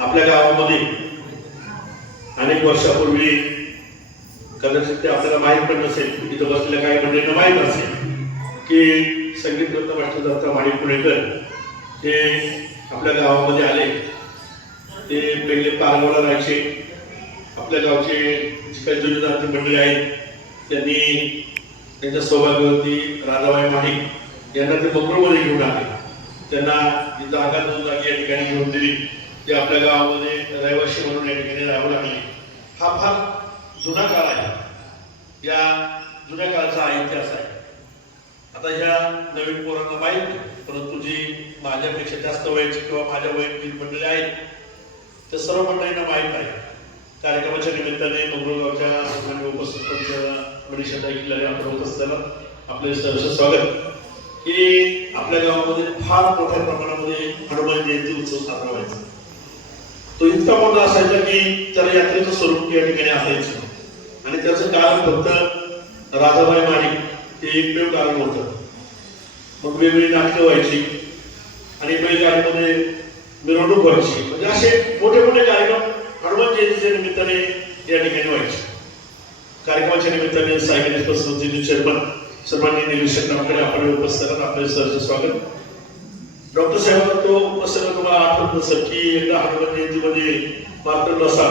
आपल्या गावामध्ये अनेक वर्षापूर्वी कदाचित ते आपल्याला माहीत पण नसेल इथं बसलेल्या काही मंडळींना माहीत असेल की संगीत रत्न दत्ता माळी पुणेकर हे आपल्या गावामध्ये आले. ते पहिले पारगावला राहायचे आपल्या गावचे जे काही जुने जाती मंडळी आहेत त्यांनी त्यांच्या सौभाग्यवती राधाबाई माणिक यांना ते बंगळूरमध्ये घेऊन आले. त्यांना जी जागा दोन जागी या ठिकाणी घेऊन दिली. ते आपल्या गावामध्ये रहिवाशी म्हणून या ठिकाणी राहावं लागले हा फार जुना काळ आहे. या जुन्या काळाचा हा इतिहास आहे. आता ह्या नवीन पोरांना माहीत परंतु जी माझ्यापेक्षा जास्त वयाची किंवा माझ्या वयाची मंडळी आहेत ते सर्व मंडळींना माहीत आहे. कार्यक्रमाच्या निमित्ताने मंगळगावच्या मान्य उपस्थित मनीषा किल्ल्याने आपण उपस्थित आपले सहर्ष स्वागत. की आपल्या गावामध्ये फार मोठ्या प्रमाणामध्ये हनुमान जयंती उत्सव साजरा व्हायचा. तो इतका मोठा असायचा की त्याला यात्रेचं स्वरूप या ठिकाणी असायचं. आणि त्याचं कारण फक्त राधाबाई माणिक हे एकमेव कारण होतं. मग वेगवेगळी नाटकं व्हायची आणि बैलगाडीमध्ये मिरवणूक व्हायची. म्हणजे असे मोठे मोठे कार्यक्रम हनुमान जयंतीच्या निमित्ताने या ठिकाणी व्हायचे. कार्यक्रमाच्या निमित्ताने सायकल संस्थेचे चेअरमन सर्वांनी निरीक्षक नामकडे आपण उपस्थित आपले सरचे स्वागत. डॉक्टर साहेबांना तो प्रसंग तुम्हाला आठवत नसेल की एकदा हनुमान जयंतीमध्ये मार्तंड असा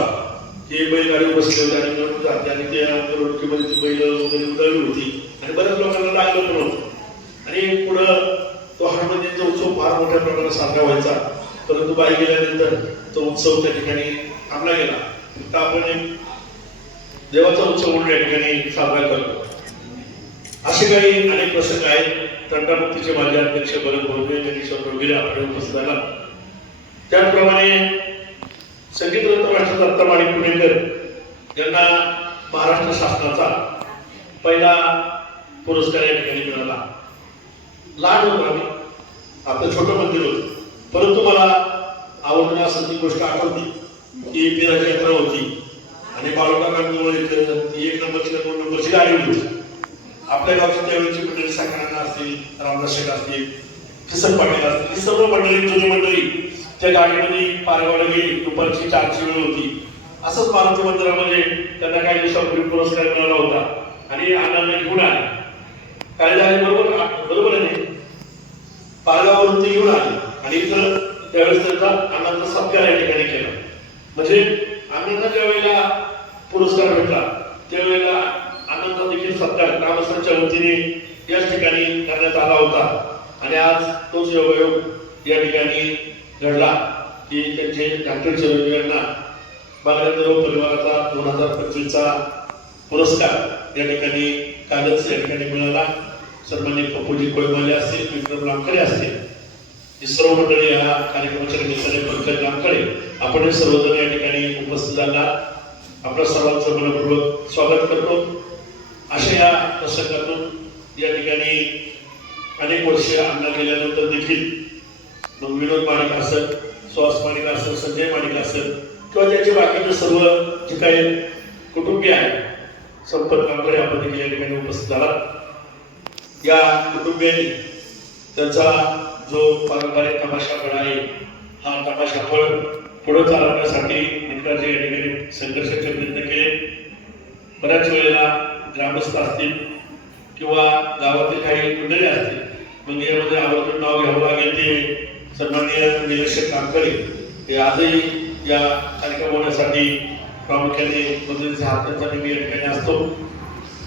की बैलगाडी बसले होते आणि मिरवणूक जाते आणि त्या मिरवणुकीमध्ये ती बैल वगैरे उतरली होती. आणि बऱ्याच लोकांना लागलं पण होतं आणि पुढं तो हनुमान जयंती उत्सव फार मोठ्या प्रमाणात साजरा व्हायचा. परंतु बाई गेल्यानंतर तो उत्सव त्या ठिकाणी थांबला गेला. तर आपण एक देवाचा उत्सव म्हणून या ठिकाणी साजरा करतो. असे काही अनेक प्रसंग आहेत. तंटामुक्तीचे माझे अध्यक्ष भरत भोरवे ज्ञानेश्वर वगैरे आपल्या उपस्थित झाला त्याचप्रमाणे संगीत रत्न राष्ट्र दत्ता माणिक पुणेकर यांना महाराष्ट्र शासनाचा पहिला पुरस्कार या ठिकाणी मिळाला. लहान होतो आम्ही. आपलं छोटं मंदिर होतं. परंतु मला आवडणं असं ती गोष्ट आठवती. की पिराची यात्रा होती. आणि बाळोबा एक एक नंबरची दोन नंबरची गाडी होती. आपल्या गावची त्यावेळेची मंडळी साखरांना असतील रामदास शेठ असतील किसन पाटील असतील ही सर्व मंडळी जुनी मंडळी त्या गाडीमध्ये पारगावला गेली. दुपारची चारची वेळ होती. असंच मारुती मंदिरामध्ये त्यांना काही दिवसापूर्वी पुरस्कार मिळाला होता. आणि अण्णांना घेऊन आले. काय झाले बरोबर बरोबर आहे. पारगावरून ते घेऊन आले. आणि इथं त्यावेळेस त्यांचा अण्णांचा सत्कार या ठिकाणी केला. म्हणजे अण्णांना ज्या वेळेला पुरस्कार भेटला त्यावेळेला आनंद देखील सत्कार ग्रामस्थांच्या वतीने याच ठिकाणी करण्यात आला होता. आणि आज तोच योगायोग या ठिकाणी घडला की त्यांचे डॉक्टर चिरंजीव यांना बालगंधर्व परिवाराचा दोन हजार पंचवीसचा पुरस्कार या ठिकाणी कालच या ठिकाणी मिळाला. सन्मान्य पप्पूजी कोयमाले असतील विक्रम लांबकडे असतील ही सर्व मंडळी या कार्यक्रमाच्या निमित्ताने पंकज लांबकडे आपण सर्वजण या ठिकाणी उपस्थित झाला. आपल्या सर्वांचं मनपूर्वक स्वागत करतो. अशा या प्रसंगातून या ठिकाणी अनेक वर्षे अण्णा गेल्यानंतर देखील मग विनोद माणिक असत सुहास माणिक असत संजय माणिक असत किंवा त्याचे बाकीचे सर्व जे काही कुटुंबीय आहेत संपत आपण देखील या ठिकाणी उपस्थित झाला या कुटुंबियांनी त्याचा जो पारंपरिक तमाशा फळ आहे हा तमाशा फळ पुढे चालवण्यासाठी मित्राचे या ठिकाणी संघर्षाचे प्रयत्न केले. बऱ्याच वेळेला ग्रामस्थ असतील किंवा गावातील काही मंडळी असतील मग यामध्ये आवर्जून नाव घ्यावं लागेल ते सन्माननीय निरीक्षक कामकरी हे आजही या कार्यक्रम होण्यासाठी प्रामुख्याने मदतीचा हात त्यांचा नेहमी या ठिकाणी असतो.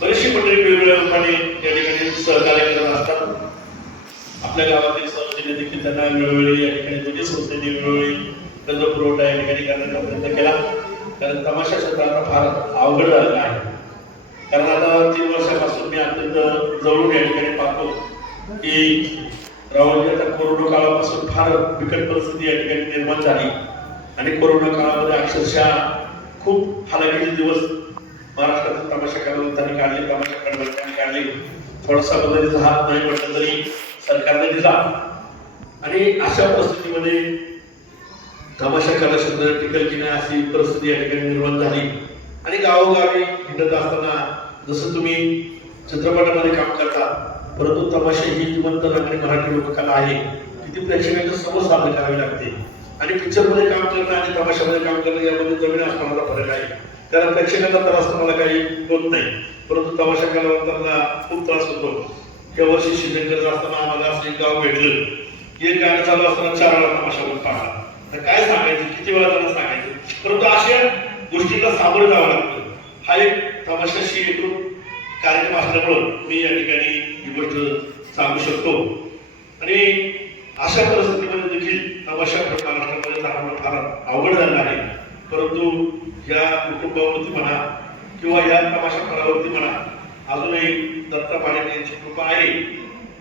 बरीचशी मंडळी वेगवेगळ्या रूपाने या ठिकाणी सहकार्य करत असतात. आपल्या गावातील संस्थेने देखील त्यांना वेळोवेळी या ठिकाणी दोन्ही संस्थेने वेळोवेळी कर्ज पुरवठा या ठिकाणी करण्याचा प्रयत्न केला. कारण तमाशा क्षेत्राला फार अवघड झालेला आहे कारण आता तीन वर्षापासून मी अत्यंत जवळून या ठिकाणी पाहतो की राहुलजी आता कोरोना काळापासून फार बिकट परिस्थिती या ठिकाणी निर्माण झाली. आणि कोरोना काळामध्ये अक्षरशः खूप हालाकीचे दिवस महाराष्ट्रातून तमाशा कलावंतांनी काढले तमाशा कलावंतांनी काढले. थोडासा बदल हात नाही म्हटलं तरी सरकारने दिला आणि अशा परिस्थितीमध्ये तमाशा कला शब्द टिकल की नाही अशी परिस्थिती या ठिकाणी निर्माण झाली. आणि गावोगावी हिंडत असताना जसं तुम्ही चित्रपटामध्ये काम करता परंतु तमाशा ही जिवंत लागणारी मराठी लोककला आहे किती ती प्रेक्षकांच्या समोर सादर करावी लागते. आणि पिक्चरमध्ये काम करणं आणि तमाशामध्ये काम करणं यामध्ये जमीन आसमानाचा फरक आहे. कारण प्रेक्षकांना त्रास तुम्हाला काही होत नाही. परंतु तमाशा कलावंतांना खूप त्रास होतो. त्या वर्षी शिंदेकर असताना आम्हाला असं एक गाव भेटलं. एक गाणं चालू असताना चार वेळा तमाशा होत पाहणार तर काय सांगायचं? किती वेळा त्यांना सांगायचं? परंतु अशा गोष्टीला सामोरं जावं लागतं. हा एक तमाशाशी एकूण कार्यक्रम असल्यामुळं मी या ठिकाणी ही गोष्ट सांगू शकतो. आणि अशा परिस्थितीमध्ये देखील तमाशा महाराष्ट्रामध्ये चालवणं फार अवघड झालं आहे. परंतु या कुटुंबावरती म्हणा किंवा या तमाशा फळावरती म्हणा अजूनही दत्ता पाटील यांची कृपा आहे.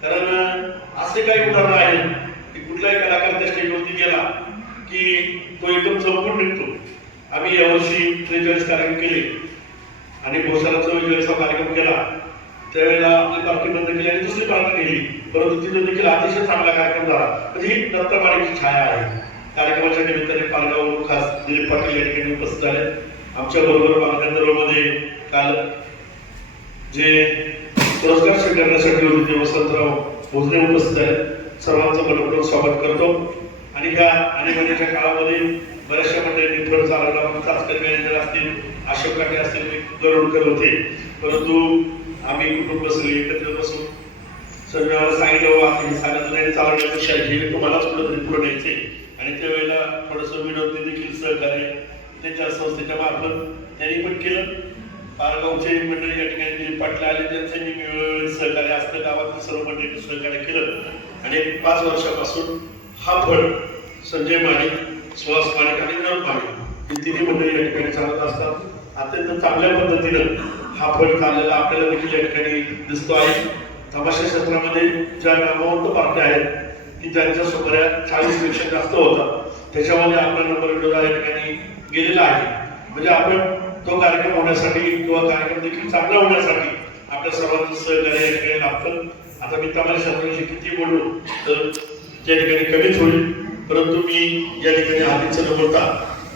कारण असे काही उदाहरणं आहेत की कुठलाही कलाकार त्या स्टेजवरती गेला की तो एकदम चौकून निघतो. आम्ही यावर्षी त्रेचाळीस कार्यक्रम केले आणि भोसराचा वेगळा कार्यक्रम केला. त्यावेळेला आपली पार्टी बंद केली आणि दुसरी पार्टी केली परंतु तिथे देखील अतिशय चांगला कार्यक्रम झाला. म्हणजे ही दत्ता छाया आहे. कार्यक्रमाच्या निमित्ताने पालगावरून खास दिलीप पाटील या ठिकाणी उपस्थित झाले. आमच्या बरोबर बालगंधर्वमध्ये काल जे पुरस्कार स्वीकारण्यासाठी होते ते वसंतराव भोजने उपस्थित आहेत सर्वांचं मनपूर्वक स्वागत करतो. आणि ह्या आणीबाणीच्या काळामध्ये बऱ्याचशा मंडळींनी फळ चालवला चाचकर मॅनेजर असतील अशोक काटे असतील गरुडकर होते. परंतु आम्ही कुटुंब सगळे एकत्र बसून. सगळ्याला सांगितलं हो, बाबा हे सांगितलं नाही चालवण्यापेक्षा हे तुम्हालाच कुठेतरी पुढे न्यायचे आणि त्यावेळेला थोडंसं विनोदने देखील सहकार्य त्यांच्या संस्थेच्या मार्फत त्यांनी पण केलं. पारगावचे मंडळी या ठिकाणी दिलीप पाटील आले त्यांचं वेळोवेळी सहकार्य असतं गावातील सर्व मंडळींनी सहकार्य केलं. आणि पाच वर्षापासून हा फळ संजय माणिक श्वास माणिक आणि विनोद माणिक ही तिन्ही मंडळी या ठिकाणी चालत असतात. अत्यंत चांगल्या पद्धतीनं हा फळ चाललेला आपल्याला देखील या ठिकाणी दिसतो आहे. तमाशा क्षेत्रामध्ये ज्या नामवंत पार्ट्या आहेत की ज्यांच्या सुमारे चाळीसपेक्षा जास्त होता त्याच्यामध्ये आपला नंबर विरोधा या ठिकाणी गेलेला आहे. म्हणजे आपण तो कार्यक्रम होण्यासाठी किंवा कार्यक्रम देखील चांगला होण्यासाठी आपल्या सर्वांचं सहकार्य या ठिकाणी लागतं. आता मी तमाशा क्षेत्राविषयी किती बोललो तर त्या ठिकाणी कमीच होईल. परंतु मी या ठिकाणी आधीच न बोलता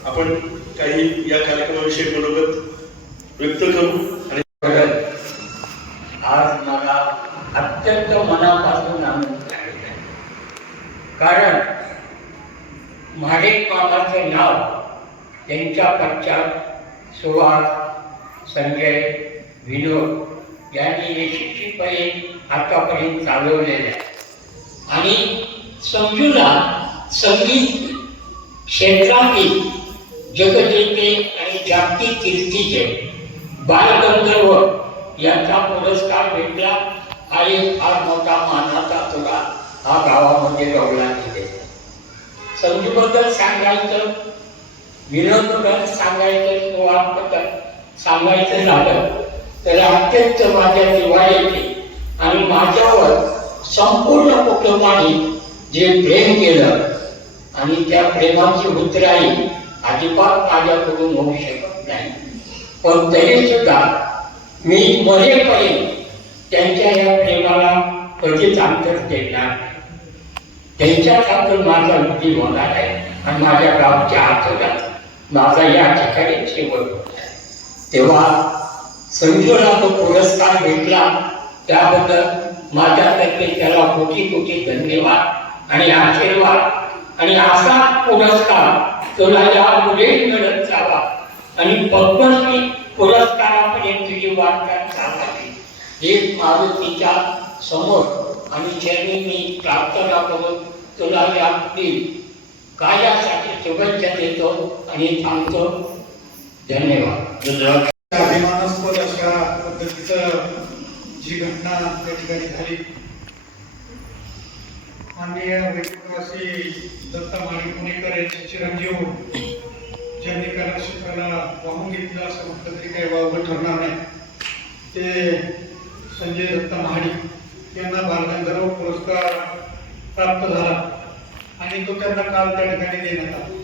आपण काही या कार्यक्रमाविषयी मनोगत व्यक्त करू आणि आज मला अत्यंत मनापासून आनंद कारण महादेव मामाचं नाव त्यांच्या पश्चात सुहास संजय विनोद यांनी यशस्वीपणे आतापर्यंत चालवलेलं आहे. आणि समजूला संगीत क्षेत्रातील जगजेते आणि जागतिक कीर्तीचे बालगंधर्व यांचा पुरस्कार भेटला. आणि फार मोठा मानाचा तुला हा गावामध्ये गवला गेले संजूबद्दल सांगायचं विनोदबद्दल सांगायचं सुहासबद्दल सांगायचं झालं तर अत्यंत माझ्या दिवा येते आणि माझ्यावर संपूर्ण कुटुंबाने जे प्रेम केलं आणि त्या प्रेमाची उतराई अजिबात माझ्याकडून होऊ शकत नाही. पण तरी सुद्धा मी मरेपर्यंत त्यांच्या या प्रेमाला कधीच अंतर देणार नाही. त्यांच्यासारखं माझा विधी होणार आहे आणि माझ्या गावच्या आठवड्यात माझा या ठिकाणी शेवट होत आहे. तेव्हा संजूला तो पुरस्कार भेटला त्याबद्दल माझ्यातर्फे त्याला कोटी कोटी धन्यवाद आणि आशीर्वाद आणि असा पुरस्कार तुला या पुढे मिळत जावा. आणि पद्मश्री पुरस्कारापर्यंत तुझी वाटचाल चालावी हे मारुतीच्या समोर आणि ज्यांनी मी प्रार्थना करून तुला या कार्यासाठी शुभेच्छा देतो आणि थांबतो धन्यवाद. धन्यवाद अभिमानास्पद अशा पद्धतीचं जी घटना त्या ठिकाणी झाली. माननीय व्यक्तिवासी दत्ता माळी पुणेकर यांचे चिरंजीव ज्यांनी कला क्षेत्राला वाहून घेतलं असं म्हटलं तरी काही वावगं ठरणार नाही. ते संजय दत्ता महाडिक यांना बालगंधर्व पुरस्कार प्राप्त झाला आणि तो त्यांना काल त्या ठिकाणी देण्यात आला.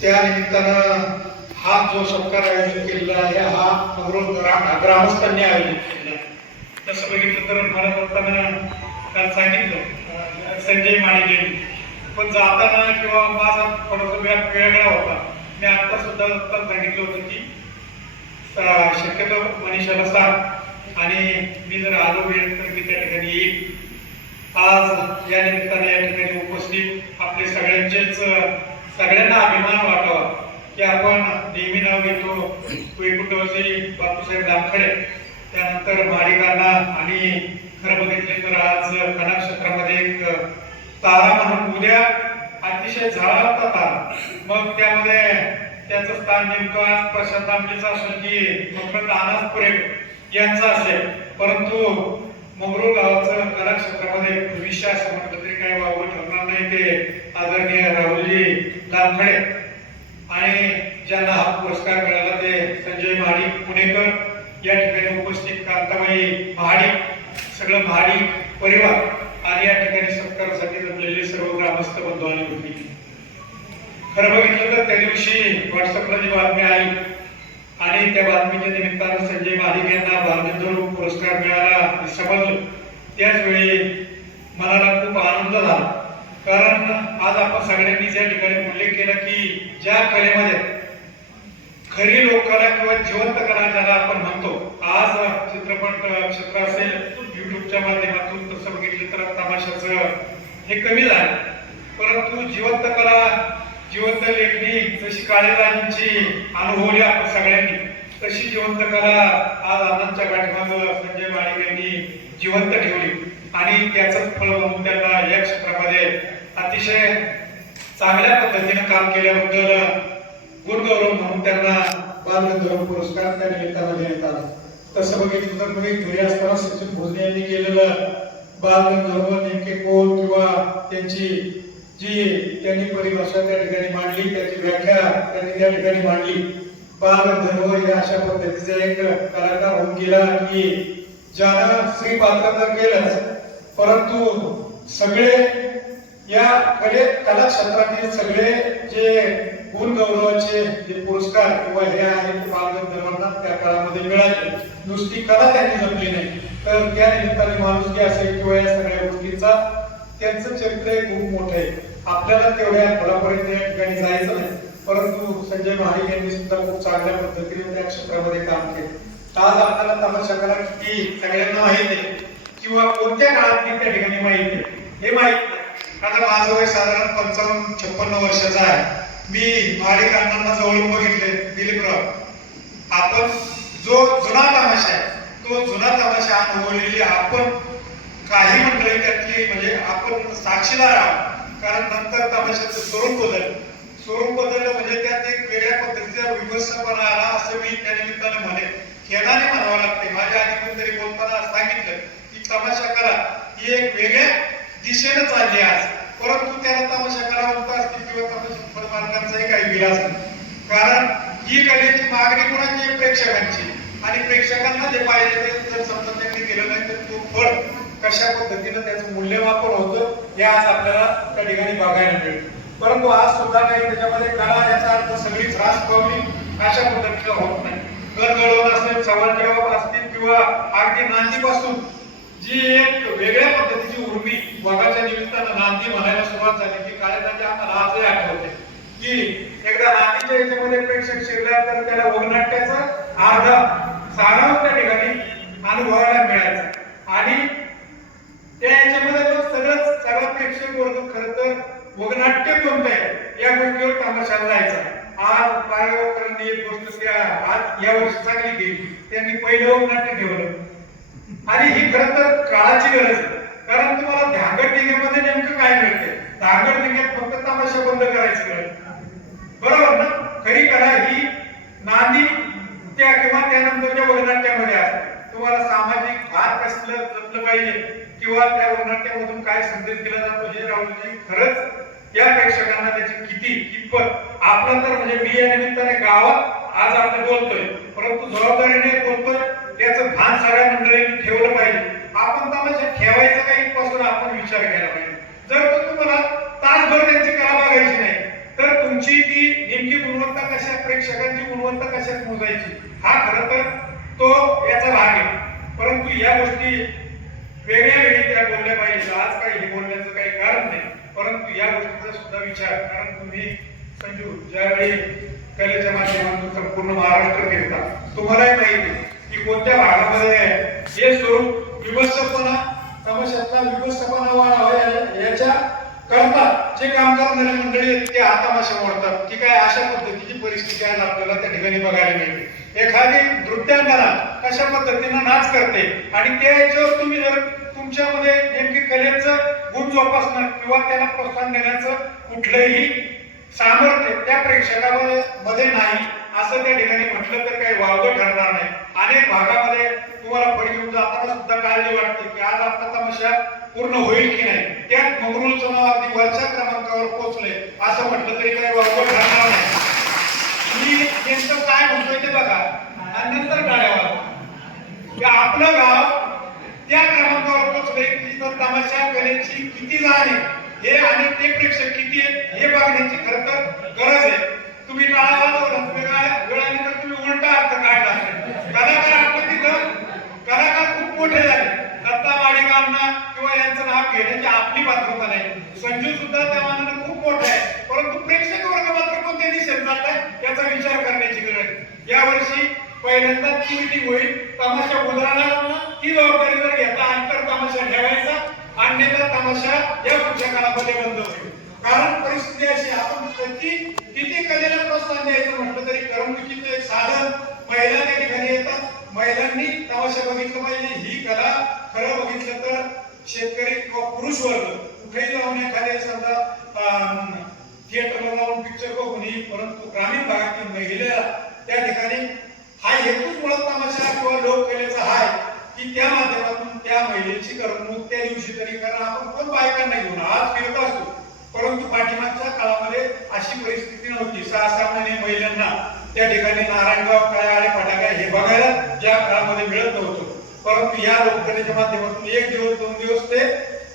त्या निमित्तानं हा जो सत्कार आयोजित केलेला आहे हा अग्रो ग्रामस्थांनी आयोजित केलेला आहे. तसं बघितलं तर मला दत्तानं काल सांगितलं संजय माळी पण जाताना किंवा माझा थोडासा व्याप वेगळा होता. मी आता सुद्धा पण सांगितलं होतं की शक्यतो मनीषाला सांग. आणि मी जर आलो वेळ तर मी त्या ठिकाणी येईल आज या निमित्ताने या ठिकाणी उपस्थित आपले सगळ्यांचेच सगळ्यांना अभिमान वाटावा की आपण नेहमी नाव घेतो. वैकुंठवासी बापूसाहेब दामखडे त्यानंतर माडिकांना आणि खरं बघितले तर आज कलाक्षेत्रामध्ये एक तारा म्हणून उद्या अतिशय झळाळता तारा. मग त्यामध्ये त्याचं स्थान नेमकं प्रशांत आमटेचं असेल की फक्त अनाथ यांचं असेल. परंतु मंगरूळ गावाचं कला क्षेत्रामध्ये भविष्य असं म्हटलं तरी काही वावगं ठरणार नाही ते आदरणीय राहुलजी लामखडे आणि ज्यांना हा पुरस्कार मिळाला ते संजय महाडिक पुणेकर. या ठिकाणी उपस्थित कांताबाई महाडिक. सगळं महाडिक परिवार आणि या ठिकाणी सत्कारासाठी जमलेले सर्व ग्रामस्थ बंधू आले होते खरं बघितलं तर त्या दिवशी व्हॉट्सअपला जी बातमी आली आणि त्या बातमीच्या निमित्तानं संजय मालिक यांना बालगंधर्व पुरस्कार मिळाला हे समजलं त्याचवेळी मनाला खूप आनंद झाला. कारण आज आपण सगळ्यांनी या ठिकाणी उल्लेख केला की ज्या कलेमध्ये खरी लोककला किंवा जिवंत कला ज्याला आपण म्हणतो आज चित्रपट क्षेत्र असेल युट्यूबच्या माध्यमातून तसं बघितलं तर तमाशाचं हे कमी झालं. परंतु जिवंत कला जिवंत लेखणी जशी काळेराजांची अनुभवली आपण सगळ्यांनी तशी जिवंत कला आज आनंदच्या पाठीमागं संजय माळी यांनी जिवंत ठेवली. आणि त्याच फळ म्हणून त्यांना या क्षेत्रामध्ये अतिशय चांगल्या पद्धतीने काम केल्याबद्दल गुणगौरव म्हणून त्यांना बालगंधर्व पुरस्कार त्या निमित्तानं देण्यात आला तसं बघितलं तर मी घरी असताना सचिन भोजने यांनी केलेलं बालगंधर्व नेमके कोण किंवा त्यांची जी त्यांनी परिभाषा त्या ठिकाणी मांडली त्याची व्याख्या त्यांनी त्या ठिकाणी मांडली. बालगंधर्व हे अशा पद्धतीचा एक कलाकार होऊन गेला की ज्यानं श्री पात्र तर केलंच. परंतु सगळे या कले कला क्षेत्रातील सगळे जे गुण गौरवाचे जे पुरस्कार किंवा हे आहेत बालगंधर्वांना त्या काळामध्ये मिळाले. नुसती कला त्यांनी जपली नाही. तर त्या निमित्ताने माणुसकी असेल किंवा या सगळ्या गोष्टींचा त्यांचं चरित्र हे खूप मोठं आहे. आपल्याला तेवढ्या फळापर्यंत या ठिकाणी जायचं नाही. परंतु संजय महाडिक यांनी सुद्धा खूप चांगल्या पद्धतीने त्या क्षेत्रामध्ये काम केलं. आज आपल्याला तमाशा कला किती सगळ्यांना माहिती आहे. किंवा कोणत्या काळात त्या ठिकाणी माहिती आहे? हे माहीत कारण आता माझं वय साधारण पंचावन्न छप्पन्न वर्षाचं आहे. मी महाडिक अण्णांना जवळून बघितले दिलीपराव. आपण जो जुना तमाशा आहे तो जुना तमाशा अनुभवलेली आपण काही मंडळी त्यातली म्हणजे आपण साक्षीदार आहोत. कारण नंतर तमाशाचं स्वरूप बदललं. स्वरूप बदललं म्हणजे त्यात एक वेगळ्या पद्धतीचा विमर्शपणा आला असं मी त्या निमित्तानं म्हणे खेदाने म्हणावं लागते. माझ्या आधी कोणतरी बोलताना सांगितलं की तमाशा करा. ही एक वेगळ्या दिशेनं चालली आहे. आज परंतु त्याला तमाशा कला असतील किंवा तमाशा मालकांचाही काही विलास नाही. कारण ही कलेची मागणी कोणाची? आहे? प्रेक्षकांची. आणि प्रेक्षकांना जे पाहिजे ते जर समजा त्यांनी केलं नाही तर तो फळ कशा पद्धतीनं त्याचं मूल्यमापन होतं हे आज आपल्याला त्या ठिकाणी बघायला मिळेल. परंतु आज सुद्धा काही त्याच्यामध्ये कला याचा अर्थ सगळी त्रास पावली अशा पद्धतीनं होत नाही. गडगडवून असेल सवाल जवाब असतील किंवा अगदी नांदीपासून जी एक वेगळ्या पद्धतीची उर्मी वाघाच्या निमित्तानं नांदी म्हणायला सुरुवात झाली ती काळेदाचे आम्हाला आजही आठवते. की एकदा नांदीच्या याच्यामध्ये प्रेक्षक शिरला तर त्याला वगनाट्याचा अर्धा सारांश त्या ठिकाणी अनुभवायला मिळायचा. आणि त्या याच्यामध्ये मग सगळं सगळा प्रेक्षक वर्ग खर तर वगनाट्य कोणतं आहे या गोष्टीवर तमाशाला जायचा. आज पायकरांनी एक गोष्ट आज या वर्षी चांगली केली त्यांनी पहिलं वगनाट्य ठेवलं. आणि ही खरं तर काळाची गरज आहे. कारण तुम्हाला धांगड टिंग्यामध्ये नेमकं काय मिळते धांगड टिंग्यात फक्त तमाशा बंद करायची गरज बरोबर ना? खरी कला ही नांदी त्या किंवा त्यानंतरच्या वर्णाट्यामध्ये असते तुम्हाला सामाजिक भार कसलं जपलं पाहिजे किंवा त्या वर्णाट्यामधून काय संदेश दिला जातो हे राहुलजी खरंच या प्रेक्षकांना त्याची किती कितपत? आपला तर म्हणजे मी या निमित्ताने गावात आज आपण बोलतोय. परंतु जबाबदारीने बोलतोय. त्याचं भान सगळ्या मंडळींनी ठेवलं पाहिजे. आपण तमाशा म्हणजे ठेवायचा काही पासून आपण विचार केला पाहिजे. जर तो तुम्हाला तासभर त्यांची कला बघायची नाही तर तुमची ती नेमकी गुणवत्ता कशा प्रेक्षकांची गुणवत्ता कशात मोजायची हा खरं तर तो याचा भाग आहे. परंतु या गोष्टी वेगळ्या वेळी त्या बोलल्या पाहिजे आज काही हे बोलण्याचं काही कारण नाही. परंतु या गोष्टीचा सुद्धा विचार. कारण तुम्ही संजू ज्यावेळी कलेच्या माध्यमातून संपूर्ण महाराष्ट्र फिरता तुम्हालाही माहिती की कोणत्या भागामध्ये हे स्वरूप विभत्सपणा तमाशातला विभत्सपणा वाढावा याच्या करतात जे काम करणारे मंडळी आहेत ते हातामाशा मोडतात. की काय अशा पद्धतीची परिस्थिती आज आपल्याला त्या ठिकाणी बघायला मिळते. एखादी नृत्यांगना कशा पद्धतीनं नाच करते आणि त्या याच्यावर तुम्ही जर तुमच्यामध्ये नेमकी कलेचं गुण जोपासणं किंवा त्याला प्रोत्साहन देण्याचं कुठलंही सामर्थ्य त्या प्रेक्षकामध्ये मध्ये नाही असं त्या ठिकाणी म्हटलं तर काही वावगं ठरणार नाही. अनेक भागामध्ये तुम्हाला पडी घेऊन जाताना सुद्धा काळजी वाटते की आज आपला तमाशा पूर्ण होईल की नाही. त्यात मंगरुळचं नाव अगदी वरच्या क्रमांकावर पोहोचले. असं म्हटलं तरी काही वावगं ठरणार नाही. मी नेमकं काय म्हणतोय ते बघा. आणि नंतर टाळ्या की आपलं गाव त्या क्रमांकावर पोहोचले की तिथं तमाशा कलेची किती जाण आहे? हे आणि ते प्रेक्षक किती आहेत? हे बघण्याची खरं तर गरज आहे. तुम्ही डोळ्यानंतर तुम्ही उलटा अर्थ काढला कलाकार आपण तिथं कलाकार खूप मोठे झाले. दत्ता माडिकांना किंवा यांचं नाव घेण्याची आपली पात्रता नाही. संजू सुद्धा त्या मानाने खूप मोठा आहे. परंतु प्रेक्षक वर्ग मात्र कोणत्या दिशेत जात आहे याचा विचार करण्याची गरज आहे. यावर्षी पहिल्यांदा ती मिटिंग होईल. तमाशा उदाहरणार्थ ती जबाबदारी जर घेता अंतर तमाशा ठेवायचा. अन्यथा तमाशा या पुढच्या काळामध्ये बंद होईल. कारण परिस्थिती त्यांची किती कलेला प्रोत्साहन द्यायचं म्हटलं तरी करमणुकीचं एक साधन महिला त्या ठिकाणी येतात. महिलांनी तमाशा बघितलं पाहिजे. ही कला खरं बघितलं तर शेतकरी किंवा पुरुष वर्ग कुठेही जाऊन एखाद्या समजा थिएटरला जाऊन पिक्चर बघून येईल. परंतु ग्रामीण भागातील महिलेला त्या ठिकाणी हा हेतूच मुळात तमाशा किंवा लोककलेचा हाय की त्या माध्यमातून त्या महिलेची करमणूक त्या दिवशी तरी कारण आपण पण बायकांना घेऊन आज फिरत असतो. परंतु पाठीमागच्या काळामध्ये अशी परिस्थिती नव्हती. सहा सहा महिने महिलांना त्या ठिकाणी नारायणगाव काय आणि फटाक्या हे बघायला ज्या काळामध्ये मिळत नव्हतं. परंतु या लोककलेच्या माध्यमातून एक दिवस दोन दिवस ते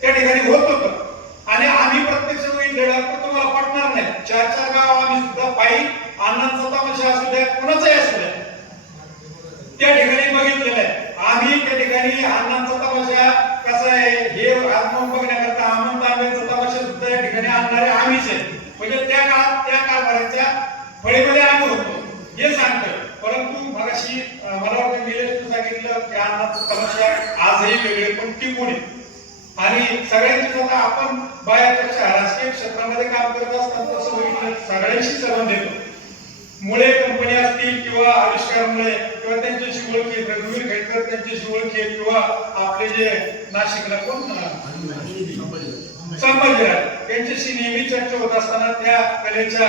त्या ठिकाणी होत होतं. आणि आम्ही प्रत्यक्ष बघितलेलं तर तुम्हाला पटणार नाही. चार चार गाव आम्ही सुद्धा पायी अण्णांचा तमाशा असू द्या कुणाचाही असू द्या त्या ठिकाणी बघितलेलं आहे. आम्ही त्या ठिकाणी अण्णांचा तमाशा कसा आहे हे आत्मा बघण्याकरता आनंद तांब्याचा करणारे आम्हीच आहे म्हणजे त्या काळात त्या कारभाराच्या फळीमध्ये आम्ही होतो. हे सांगतोय. परंतु मगाशी मला वाटतं निलेश तू सांगितलं की आज समस्या आजही वेगळे पण टिकून आणि सगळ्यांची आता आपण बाहेरच्या राजकीय क्षेत्रामध्ये काम करत असताना तसं होईल सगळ्यांशी संबंध येतो. मुळे कंपनी असतील किंवा आविष्कारामुळे किंवा त्यांच्याशी ओळखी रघुवीर खेडकर त्यांच्याशी ओळखी किंवा आपले जे नाशिकला कोण संभाजीराज यांच्याशी नेहमी चर्चा होत असताना त्या कलेच्या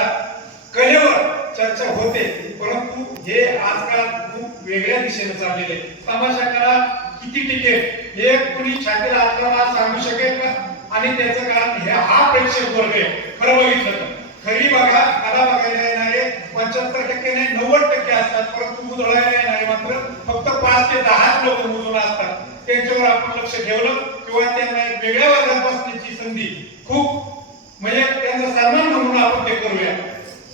कलेवर चर्चा होते. परंतु हे आजकाल खूप वेगळ्या दिशेने चाललेले तमाशा कला किती टिकेल हे कुणी छातीला आजकाल आज सांगू शकेल का? आणि त्याचं कारण हे हा प्रेक्षक वर्ग आहे. खरं बघितलं तर. खरी बघा कला बघायला येणारे पंच्याहत्तर टक्के नाही नव्वद टक्के असतात. परंतु उजळायला येणारे मात्र फक्त पाच ते दहाच लोक मुजून असतात. त्यांच्यावर आपण लक्ष ठेवलं. किंवा त्यांना एक वेगळ्या वर्गात बसण्याची संधी खूप म्हणजे त्यांचा सन्मान म्हणून आपण ते करूया.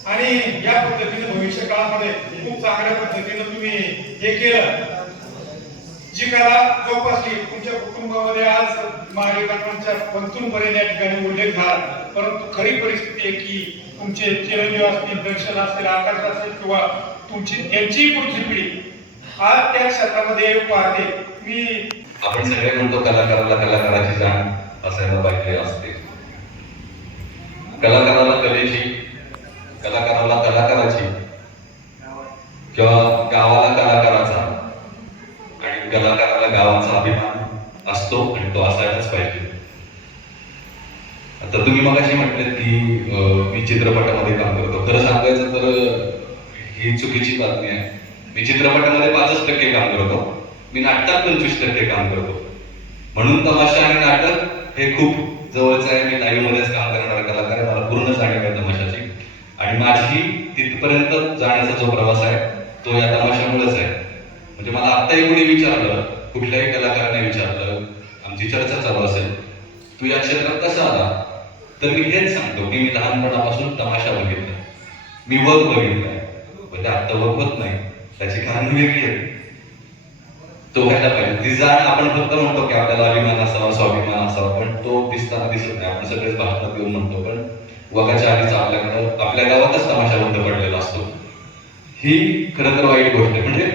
आणि या पद्धतीने भविष्य काळामध्ये खूप चांगल्या पद्धतीने तुम्ही हे केलं. जी कला जोपासली तुमच्या कुटुंबामध्ये आज महादेवांच्या पंतूंपर्यंत या ठिकाणी उल्लेख झाला. परंतु खरी परिस्थिती आहे की तुमचे चिरंजीव असतील दर्शन असतील आकाश असेल किंवा तुमची त्यांची पुढची पिढी आज त्या क्षेत्रामध्ये पाहते. मी आपण सगळे म्हणतो कलाकाराला कलाकाराची जाण असायला पाहिजे असते. कलाकाराला कलेची कलाकाराला कलाकाराची किंवा गावाला कलाकाराचा आणि कलाकाराला गावाचा अभिमान असतो आणि तो असायलाच पाहिजे. आता तुम्ही मगाशी म्हटले की मी चित्रपटामध्ये काम करतो. खरं सांगायचं तर ही चुकीची बातमी आहे. मी चित्रपटामध्ये पाचच टक्के काम करतो. मी नाटकात पंचवीस टक्के काम करतो. म्हणून तमाशा आणि नाटक हे खूप जवळचं आहे. मी लाईव्ह मध्येच काम करणारा कलाकार आहे. मला पूर्ण जाणीव आहे तमाशाची. आणि माझी तिथपर्यंत जाण्याचा जो प्रवास आहे तो या तमाशामुळेच आहे. म्हणजे मला आत्ताही कोणी विचारलं कुठल्याही कलाकाराने विचारलं आमची चर्चा चालू असेल तू या क्षेत्रात कसा आला? तर मी हेच सांगतो की मी लहानपणापासून तमाशा बघितला. मी वग बघितलाय म्हणजे आत्ता वग होत नाही. त्याची कहाणी वेगळी आहे तो व्हायला पाहिजे. ती आपण फक्त म्हणतो की आपल्याला अभिमान असावा स्वाभिमान असावा पण तो दिसताना दिसत नाही. आपण सगळेच भारतात येऊन म्हणतो पण वगाच्या आधीचा आपल्याकडं आपल्या गावातच तमाशा बंद पडलेला असतो. ही खरं तर वाईट गोष्ट आहे. म्हणजे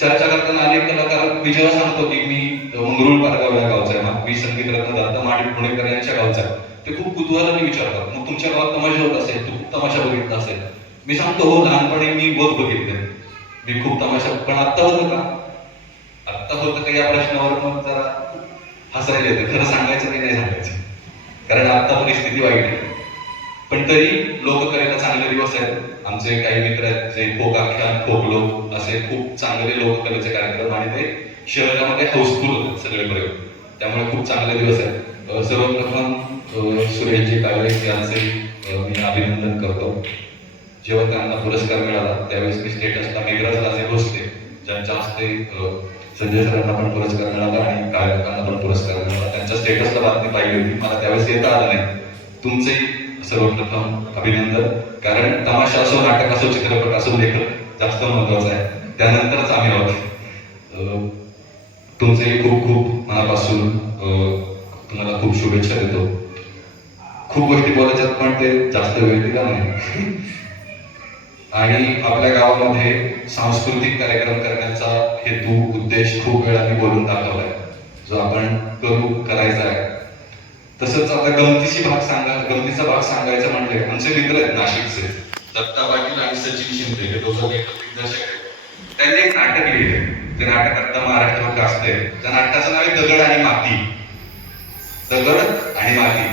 चर्चा करताना अनेक कलाकार मी जेव्हा सांगतो की मी मंगरुळ पारगाव या गावचा आहे. मी संगीत रत्न दत्त माडी पुणेकर यांच्या गावचा आहे. ते खूप कुतूहलाने विचारतात. मग तुमच्या गावात तमाशा होत असेल तू खूप तमाशा बघितला असेल. मी सांगतो हो लहानपणी मी बहुत बघितले. मी खूप तमाशा पण आत्ता होतं का? आत्ता होतं का या प्रश्नावर मग जरा हसायला येतं खरं सांगायचं की नाही सांगायचं. कारण आता परिस्थिती वाईट आहे. पण तरी लोककलेला चांगले दिवस आहेत. आमचे काही मित्र आहेत जे फोक आख्यान असे खूप चांगले लोककलेचे कार्यक्रम आणि ते शहरामध्ये हाऊसफुल होतात सगळे प्रयोग त्यामुळे खूप चांगले दिवस आहेत. सर्वप्रथम सुरेशजी काळे यांचे मी अभिनंदन करतो. जेव्हा त्यांना पुरस्कार मिळाला त्यावेळेस मी स्टेटसला मेघराज राजे भोसले ज्यांच्या हस्ते संजय सरांना पण पुरस्कार मिळाला आणि कार्यकर्त्यांना पण पुरस्कार मिळाला. त्यांच्या स्टेटसला बातमी पाहिली होती. मला त्यावेळेस येता आलं नाही. तुमचेही सर्वप्रथम अभिनंदन. कारण तमाशा असो नाटक असो चित्रपट असो लेखक जास्त महत्वाचं आहे. त्यानंतरच आम्ही आहोत. तुमचेही खूप खूप मनापासून तुम्हाला खूप शुभेच्छा देतो. खूप गोष्टी बोलायच्यात पण ते जास्त वेळ दिला नाही. आणि आपल्या गावामध्ये सांस्कृतिक कार्यक्रम करण्याचा हेतू उद्देश खूप वेळा मी बोलून दाखवलाय. जो आपण करू करायचा आहे. तसंच आता गमतीची भाग सांगा गमतीचा भाग सांगायचा म्हणजे आमचे मित्र आहेत नाशिकचे. दत्ता पाटील आणि सचिन शिंदे हे दोघं दिग्दर्शक आहेत. त्यांनी एक नाटक लिहिले ते नाटक आता महाराष्ट्रात गाजते त्या नाटकाचं नाव आहे दगड आणि माती. दगड आणि माती.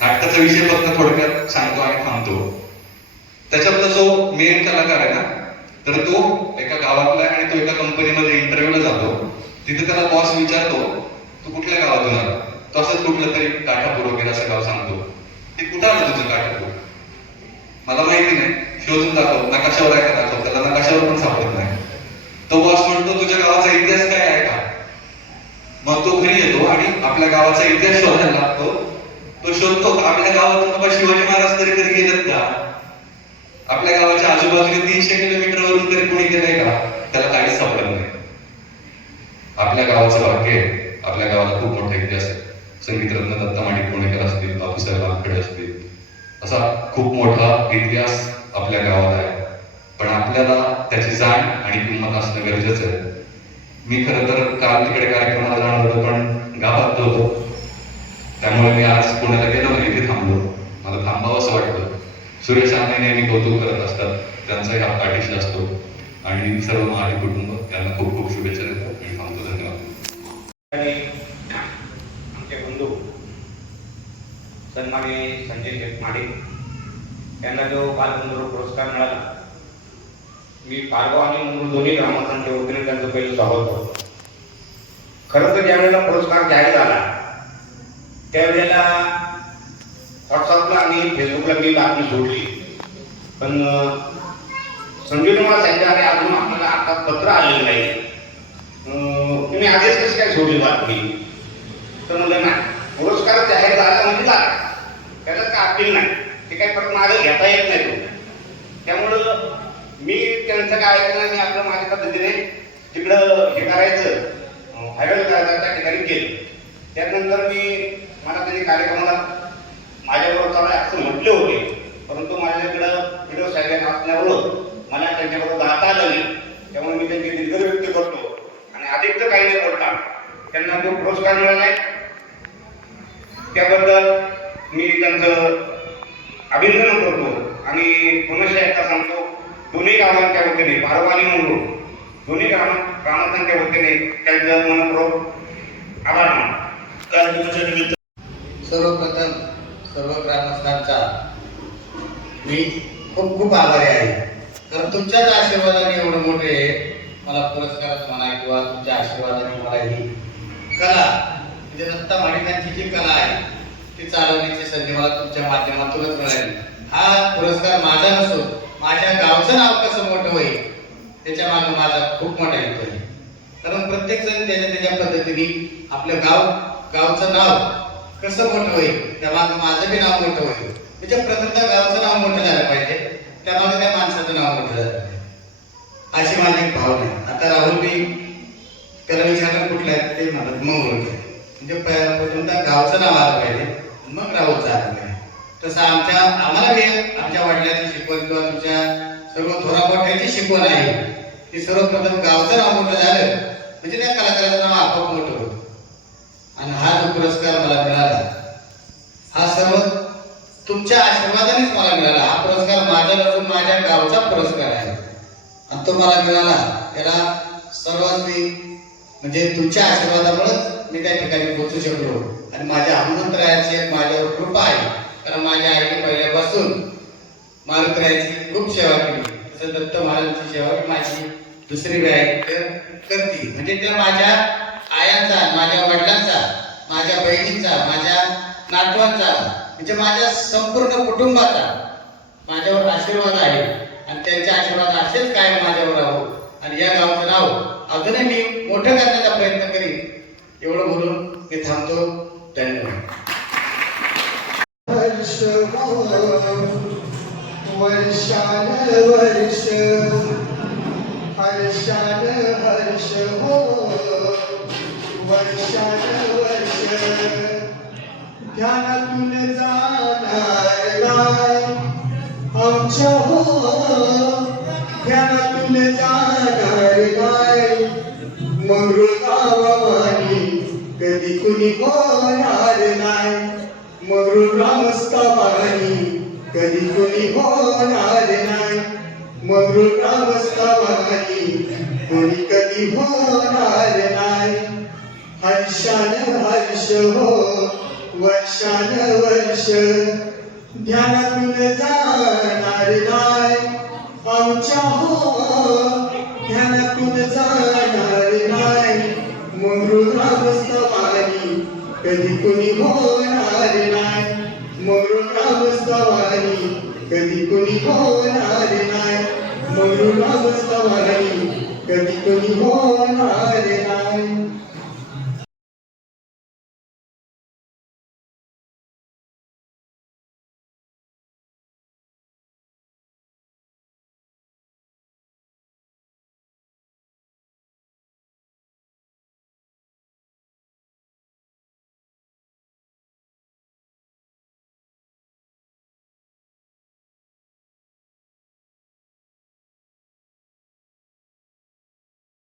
नाटकाचा विषय फक्त थोडक्यात सांगतो आणि थांबतो. त्याच्यातला जो मेन कलाकार आहे ना तर तो एका गावातला आहे आणि तो एका कंपनीमध्ये इंटरव्ह्यूला जातो. तिथे त्याला बॉस विचारतो तू कुठल्या गावातून आला? तो असंच कुठलं तरी काठापूर वगैरे असं गाव सांगतो. ते कुठं आलं तुझं काठापूर? मला माहिती नाही. शोधून दाखव. नकाशावर आहे का दाखव. त्याला नकाशावर पण सापडत नाही. तो बॉस म्हणतो तुझ्या गावाचा इतिहास काय आहे का? मग तो घरी येतो आणि आपल्या गावाचा इतिहास शोधायला लागतो. तो शोधतो आपल्या गावातून बाबा शिवाजी महाराज तरी कधी गेलेत का? आपल्या गावाच्या आजूबाजूला तीनशे किलोमीटर वरून तरी कोणी गेलंय का? त्याला काहीच सापडत नाही. आपल्या गावाचं भाग्य आहे. आपल्या गावाला खूप मोठा इतिहास आहे. संगीतरत्न दत्ता माणिक पुणेकर असतील बापूसाहेब आमकडे असतील. असा खूप मोठा इतिहास आपल्या गावाला आहे. पण आपल्याला त्याची जाण आणि किंमत असणं गरजेचं आहे. मी खरं तर काल तिकडे कार्यक्रमाला जाणार होतो पण गावात होतो. त्यामुळे मी आज पुण्याला गेलो नाही इथे थांबलो. मला थांबावं असं वाटतं. सुरेश आम्ही नेहमी कौतुक करत असतात. त्यांचाही हा पाठीशी असतो. आणि सर्व महाडी कुटुंब त्यांना खूप खूप शुभेच्छा देतो. आणि सांगतो धन्यवाद. आणि आमचे बंधू संजय शेटमाडे यांना जो बालबंधू पुरस्कार मिळाला मी पारगाव आणि मुंबई दोन्ही ग्रामस्थांच्या वतीने त्यांचं पहिलं स्वागत करतो. खरं तर ज्यावेळेला पुरस्कार जाहीर झाला त्यावेळेला व्हॉट्सअपला आणि फेसबुकला मी बातमी सोडली पण अं, संजय कुमार सांगितलं आणि अजून आपल्याला आता पत्र आलेलं नाही. तुम्ही आधीच कशी काय सोडली बातमी तर म्हणलं नाही पुरस्कार जाहीर झाला म्हणजे झाला. त्याच्यात काय अपील नाही. ते काय परत मागे घेता येत नाही. तो त्यामुळं मी त्यांचं काय ऐकलं मी आपलं माझ्या पद्धतीने तिकडं हे करायचं व्हायरल करायचं त्या ठिकाणी केलं. त्यानंतर मी मला त्यांनी कार्यक्रमाला माझ्याबरोबर चालू आहे असं म्हटले होते. परंतु माझ्याकडं व्हिडिओ सायलेंट असल्यामुळं मला त्यांच्याबरोबर जाता आलं नाही. त्यामुळे मी त्यांची दिलगिरी व्यक्त करतो. आणि अधिक तर काही नाही बोलणार त्यांना जो पुरस्कार मिळाला आहे त्याबद्दल मी त्यांचं अभिनंदन करतो. आणि पुनश्च एकदा सांगतो दोन्ही गावांच्या वतीने भारवानी म्हणून दोन्ही ग्राम ग्रामस्थांच्या वतीने त्यांचं मनपूर्वक आभार मानतो. निमित्त सर्वप्रथम सर्व ग्रामस्थांचा मी खूप खूप आभारी आहे. कारण तुमच्याच आशीर्वादाने एवढं मोठे मला पुरस्कार म्हणा किंवा तुमच्या आशीर्वादाने मला ही कला म्हणजे दत्ता माडिकांची जी कला आहे ती चालवण्याची संधी मला तुमच्या माध्यमातूनच मिळाली. हा पुरस्कार माझा नसो माझ्या गावचं नाव कसं मोठं होईल त्याच्यामागे माझा खूप मोठा हेतू आहे. कारण प्रत्येक जण त्याच्या त्याच्या पद्धतीने आपलं गाव गावचं नाव कसं मोठं होईल त्यामागे माझं बी नाव मोठं होईल. म्हणजे प्रथम त्या गावाचं नाव मोठं झालं पाहिजे. त्यामुळे त्या माणसाचं नाव मोठं झालं पाहिजे. अशी माझी एक भावना आहे. आता राहुल बी त्याला विचारलं कुठलं आहे ते म्हणत मग ओळखेल. म्हणजे प- प्रथमतः गावचं नाव आलं पाहिजे मग राहुलचं आलं पाहिजे. तसं आमच्या आम्हाला बी आमच्या वडिलांची शिकवण किंवा तुमच्या सर्व थोरामोठ्याची शिकवण आहे. की सर्वप्रथम गावचं नाव मोठं झालं म्हणजे त्या कलाकाराचं नाव आपोआप मोठं होतं. आणि हा जो पुरस्कार मला मिळाला हा सर्व तुमच्या आशीर्वादानेच मला मिळाला. हा पुरस्कार माझ्या नसून माझ्या गावचा पुरस्कार आहे. आणि तो मला मिळाला. त्याला सर्वांनी म्हणजे तुमच्या आशीर्वादामुळेच मी त्या ठिकाणी पोहोचू शकलो. आणि माझ्या हनुमंतरायाची एक माझ्यावर कृपा आहे. कारण माझ्या आईने पहिल्यापासून मारुतरायाची खूप सेवा केली. तसं दत्त महाराजांची सेवा माझी दुसरी वेळ करते कर- करती. म्हणजे त्या माझ्या आयांचा माझ्या वडिलांचा माझ्या बहिणींचा माझ्या नातवांचा म्हणजे माझ्या संपूर्ण कुटुंबाचा माझ्यावर आशीर्वाद आहे. आणि त्यांचे आशीर्वाद असेच काय माझ्यावर राहो. आणि या गावचं नाव अजूनही मी मोठं करण्याचा प्रयत्न करीन. एवढं बोलून मी थांबतो. धन्यवाद. वर्षान वर्ष हर्षान हर्ष हो. हो. वर्षान ध्यानातून जाणार आमच्या हो. ध्यानातून जाणार काय मृगावानी कधी कुणी होणार नाही. मृगामस्तावानी कधी कुणी होणार नाही. मृगामस्तावानी कोणी कधी होणार नाही. हर्षान हर्ष हो. वर्षान वर्ष ध्यानातून जाणार नाही आमच्या हो ध्यानातून जाणार नाही मृगामस्तवानी कधी कुणी होणार नाही मरुणावस्तवानी कधी कुणी होणार नाही मरुणावस्तवानी कधी कुणी होणार नाही